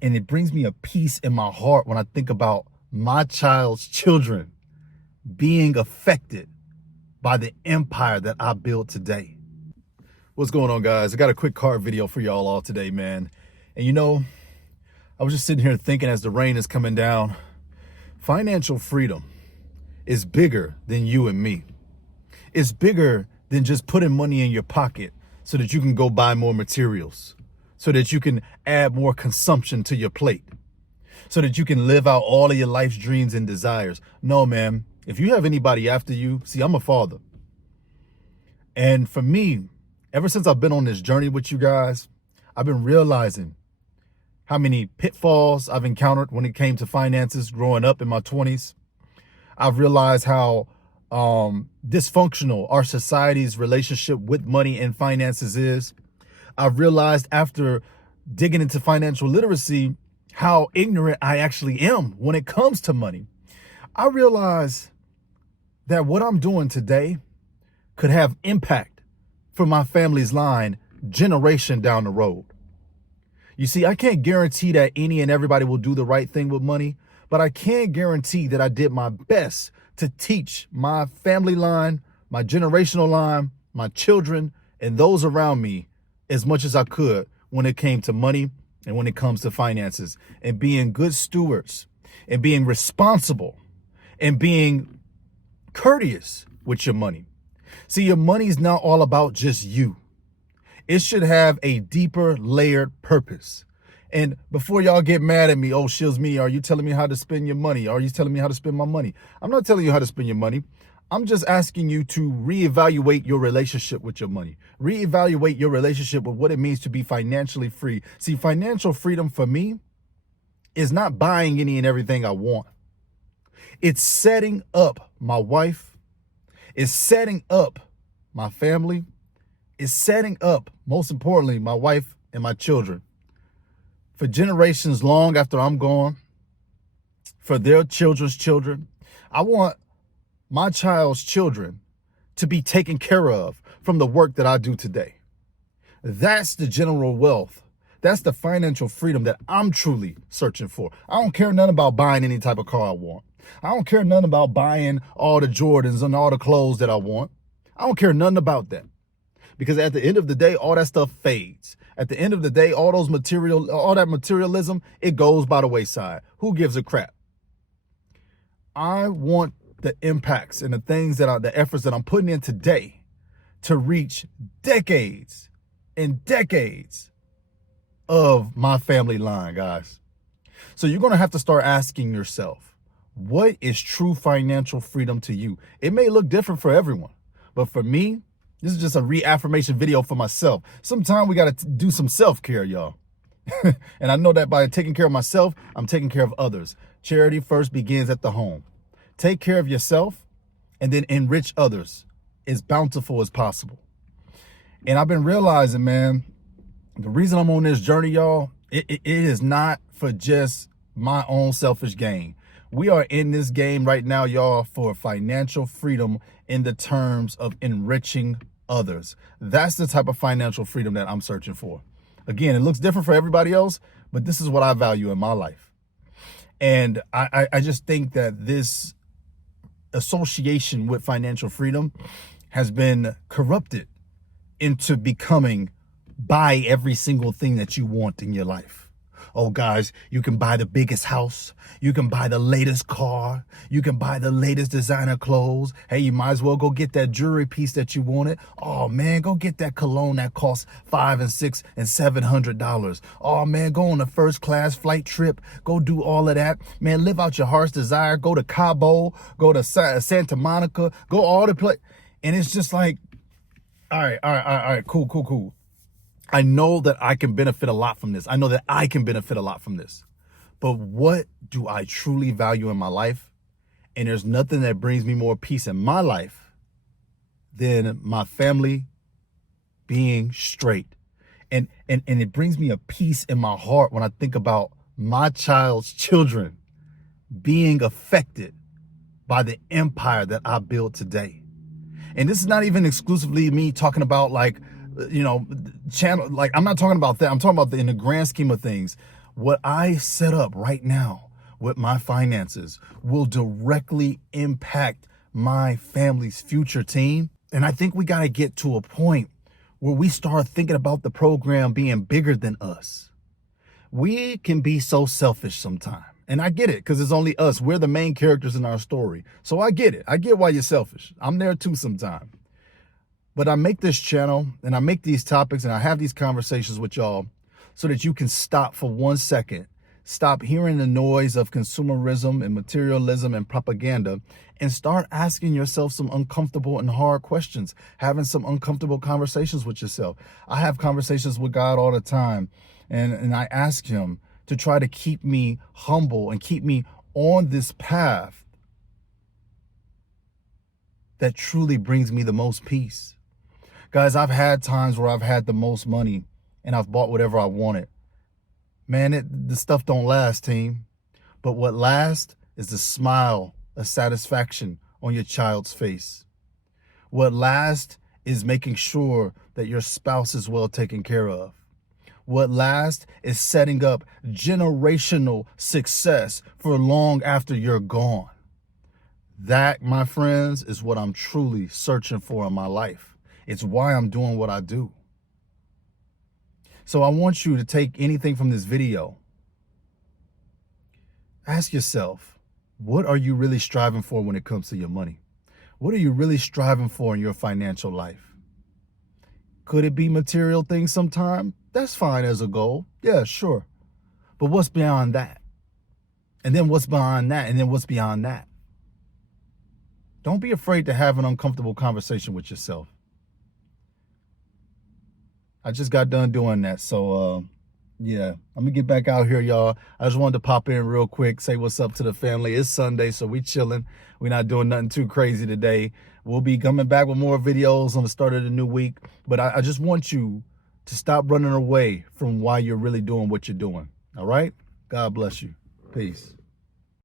And it brings me a peace in my heart when I think about my child's children being affected by the empire that I built today. What's going on, guys? I got a quick car video for y'all all today, man. And I was just sitting here thinking as the rain is coming down, financial freedom is bigger than you and me. It's bigger than just putting money in your pocket so that you can go buy more materials, so that you can add more consumption to your plate, so that you can live out all of your life's dreams and desires. No, man, if you have anybody after you, see, I'm a father. And for me, ever since I've been on this journey with you guys, I've been realizing how many pitfalls I've encountered when it came to finances growing up in my 20s. I've realized how dysfunctional our society's relationship with money and finances is. I've realized after digging into financial literacy how ignorant I actually am when it comes to money. I realize that what I'm doing today could have impact for my family's line generation down the road. You see, I can't guarantee that any and everybody will do the right thing with money, but I can guarantee that I did my best to teach my family line, my generational line, my children, and those around me as much as I could when it came to money and when it comes to finances, and being good stewards and being responsible and being courteous with your money. See, your money's not all about just you. It should have a deeper layered purpose. And before y'all get mad at me, oh, Shills Media, are you telling me how to spend your money? Are you telling me how to spend my money? I'm not telling you how to spend your money. I'm just asking you to reevaluate your relationship with your money. Reevaluate your relationship with what it means to be financially free. See, financial freedom for me is not buying any and everything I want. It's setting up my wife. It's setting up my family. It's setting up, most importantly, my wife and my children for generations long after I'm gone, for their children's children. I want my child's children to be taken care of from the work that I do today. That's the general wealth. That's the financial freedom that I'm truly searching for. I don't care nothing about buying any type of car I want. I don't care nothing about buying all the Jordans and all the clothes that I want. I don't care nothing about that. Because at the end of the day, all that stuff fades. At the end of the day, all that materialism, it goes by the wayside. Who gives a crap? I want the impacts and the efforts that I'm putting in today to reach decades and decades of my family line, guys. So you're going to have to start asking yourself, what is true financial freedom to you? It may look different for everyone, but for me, this is just a reaffirmation video for myself. Sometimes we got to do some self-care, y'all. And I know that by taking care of myself, I'm taking care of others. Charity first begins at the home. Take care of yourself and then enrich others as bountiful as possible. And I've been realizing, man, the reason I'm on this journey, y'all, it is not for just my own selfish gain. We are in this game right now, y'all, for financial freedom in the terms of enriching others. That's the type of financial freedom that I'm searching for. Again, it looks different for everybody else, but this is what I value in my life. And I just think that this association with financial freedom has been corrupted into becoming buy every single thing that you want in your life. Oh, guys, you can buy the biggest house. You can buy the latest car. You can buy the latest designer clothes. Hey, you might as well go get that jewelry piece that you wanted. Oh, man, go get that cologne that costs $500 and $600 and $700. Oh, man, go on a first class flight trip. Go do all of that. Man, live out your heart's desire. Go to Cabo. Go to Santa Monica. Go all the place. And it's just like, all right, cool. I know that I can benefit a lot from this. I know that I can benefit a lot from this. But what do I truly value in my life? And there's nothing that brings me more peace in my life than my family being straight. And it brings me a peace in my heart when I think about my child's children being affected by the empire that I built today. And this is not even exclusively me talking about channel, like I'm not talking about that. I'm talking about in the grand scheme of things. What I set up right now with my finances will directly impact my family's future, team. And I think we got to get to a point where we start thinking about the program being bigger than us. We can be so selfish sometimes. And I get it, because it's only us. We're the main characters in our story. So I get it. I get why you're selfish. I'm there too sometimes. But I make this channel and I make these topics and I have these conversations with y'all so that you can stop for 1 second, stop hearing the noise of consumerism and materialism and propaganda, and start asking yourself some uncomfortable and hard questions, having some uncomfortable conversations with yourself. I have conversations with God all the time, and I ask him to try to keep me humble and keep me on this path that truly brings me the most peace. Guys, I've had times where I've had the most money and I've bought whatever I wanted. Man, the stuff don't last, team. But what lasts is the smile of satisfaction on your child's face. What lasts is making sure that your spouse is well taken care of. What lasts is setting up generational success for long after you're gone. That, my friends, is what I'm truly searching for in my life. It's why I'm doing what I do. So I want you to take anything from this video. Ask yourself, what are you really striving for when it comes to your money? What are you really striving for in your financial life? Could it be material things sometime? That's fine as a goal. Yeah, sure. But what's beyond that? And then what's behind that? And then what's beyond that? Don't be afraid to have an uncomfortable conversation with yourself. I just got done doing that. So, yeah, I'm gonna get back out here, y'all. I just wanted to pop in real quick, say what's up to the family. It's Sunday, so we chilling. We're not doing nothing too crazy today. We'll be coming back with more videos on the start of the new week. But I just want you to stop running away from why you're really doing what you're doing. All right? God bless you. Peace.